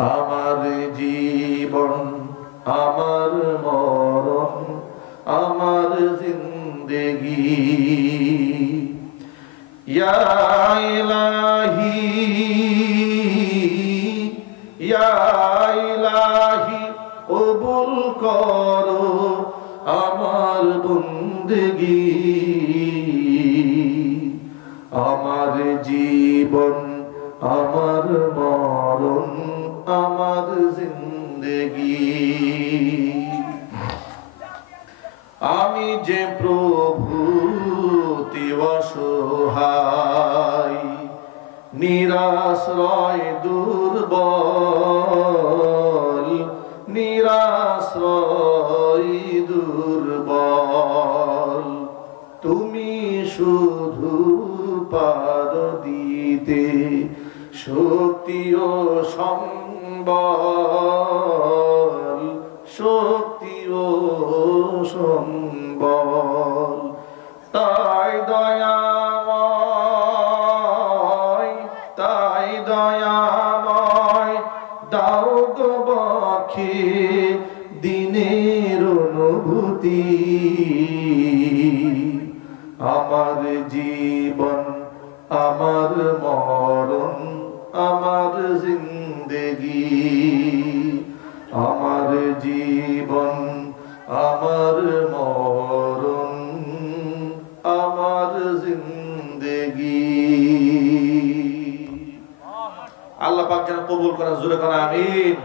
আমার জীবন আমার মরণ আমার জিন্দেগি ইয়া ইলাহি ইয়া ইলাহি কবুল করো আমার বন্দেগি আমার জীবন আমার মরণ আমার জিন্দেগি আমি যে প্রভু অসহায় নিরাশ্রয় দুর্বল নিরাশ্রয় দুর্বল তুমি শুধু পারো দিতে শক্তি ও সম্বল শক্তি ও সম্বল তাই দয়াময় দাও গো বখে দিনের অনুভূতি আমার জীবন আমার মরণ আমার জিন্দেগি আমার জীবন আমার মরণ আমার জিন্দেগি আল্লাহ পাক যেন কবুল করেন জোরে করে আমিন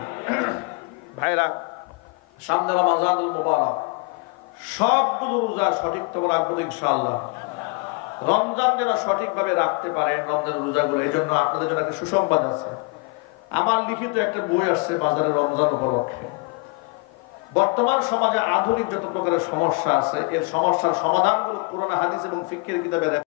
ভাইরা সামনে রমজানুল মুবারক সবগুলো রোজা সঠিকভাবে রাখবো ইনশাআল্লাহ রমজান যেন সঠিকভাবে রাখতে পারেন রমজানের রোজাগুলো এই জন্য আপনাদের জন্য একটা সুসংবাদ আছে আমার লিখিত একটা বই আসছে বাজারে রমজান উপলক্ষে বর্তমান সমাজে আধুনিক যত প্রকারের সমস্যা আছে এর সমস্যার সমাধানগুলো কুরআন হাদিস এবং ফিকহের কিতাবে